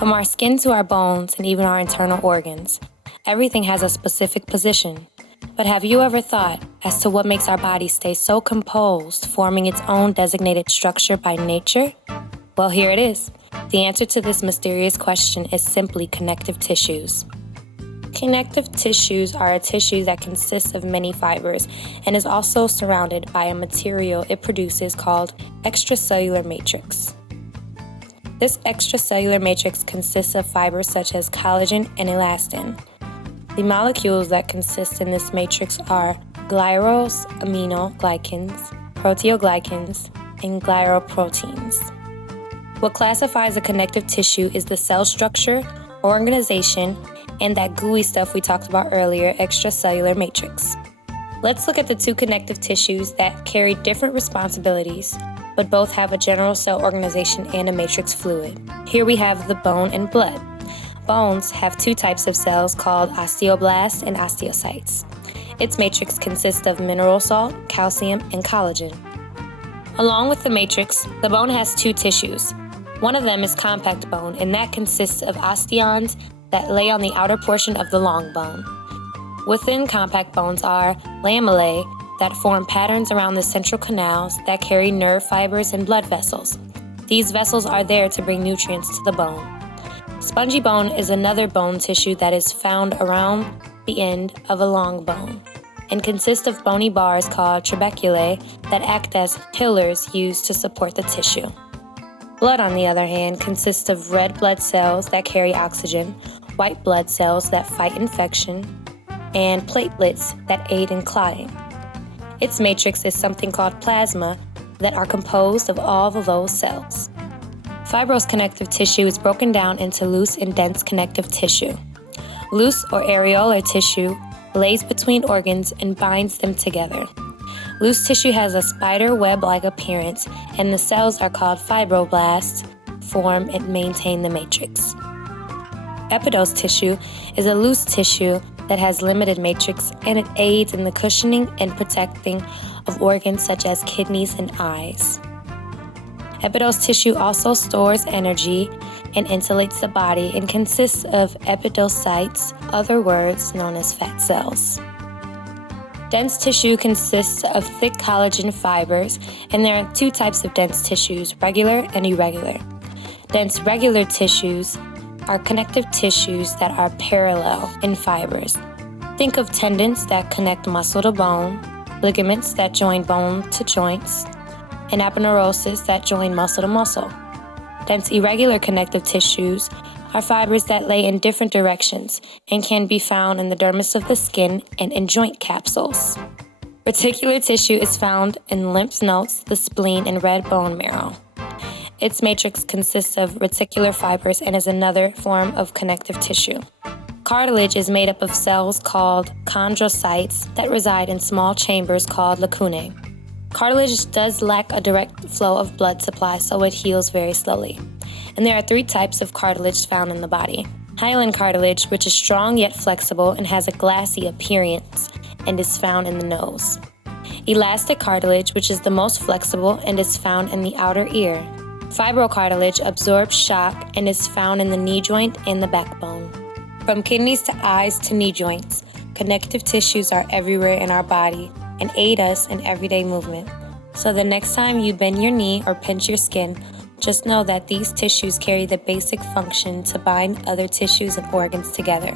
From our skin to our bones and even our internal organs, everything has a specific position. But have you ever thought as to what makes our body stay so composed, forming its own designated structure by nature? Well, here it is. The answer to this mysterious question is simply connective tissues. Connective tissues are a tissue that consists of many fibers and is also surrounded by a material it produces called extracellular matrix. This extracellular matrix consists of fibers such as collagen and elastin. The molecules that consist in this matrix are glycosaminoglycans, proteoglycans, and glycoproteins. What classifies a connective tissue is the cell structure, organization, and that gooey stuff we talked about earlier, extracellular matrix. Let's look at the two connective tissues that carry different responsibilities, but both have a general cell organization and a matrix fluid. Here we have the bone and blood. Bones have two types of cells called osteoblasts and osteocytes. Its matrix consists of mineral salt, calcium, and collagen. Along with the matrix, the bone has two tissues. One of them is compact bone, and that consists of osteons that lay on the outer portion of the long bone. Within compact bones are lamellae that form patterns around the central canals that carry nerve fibers and blood vessels. These vessels are there to bring nutrients to the bone. Spongy bone is another bone tissue that is found around the end of a long bone and consists of bony bars called trabeculae that act as pillars used to support the tissue. Blood, on the other hand, consists of red blood cells that carry oxygen, white blood cells that fight infection, and platelets that aid in clotting. Its matrix is something called plasma that are composed of all of those cells. Fibrous connective tissue is broken down into loose and dense connective tissue. Loose or areolar tissue lays between organs and binds them together. Loose tissue has a spider web-like appearance, and the cells are called fibroblasts, form and maintain the matrix. Epidermal tissue is a loose tissue that has limited matrix, and it aids in the cushioning and protecting of organs such as kidneys and eyes. Epidermal tissue also stores energy and insulates the body and consists of epidermocytes, other words known as fat cells. Dense tissue consists of thick collagen fibers, and there are two types of dense tissues, regular and irregular. Dense regular tissues are connective tissues that are parallel in fibers. Think of tendons that connect muscle to bone, ligaments that join bone to joints, and aponeurosis that join muscle to muscle. Dense irregular connective tissues are fibers that lay in different directions and can be found in the dermis of the skin and in joint capsules. Reticular tissue is found in lymph nodes, the spleen, and red bone marrow. Its matrix consists of reticular fibers and is another form of connective tissue. Cartilage is made up of cells called chondrocytes that reside in small chambers called lacunae. Cartilage does lack a direct flow of blood supply, so it heals very slowly. And there are three types of cartilage found in the body. Hyaline cartilage, which is strong yet flexible and has a glassy appearance and is found in the nose. Elastic cartilage, which is the most flexible and is found in the outer ear. Fibrocartilage absorbs shock and is found in the knee joint and the backbone. From kidneys to eyes to knee joints, connective tissues are everywhere in our body and aid us in everyday movement. So the next time you bend your knee or pinch your skin, just know that these tissues carry the basic function to bind other tissues and organs together.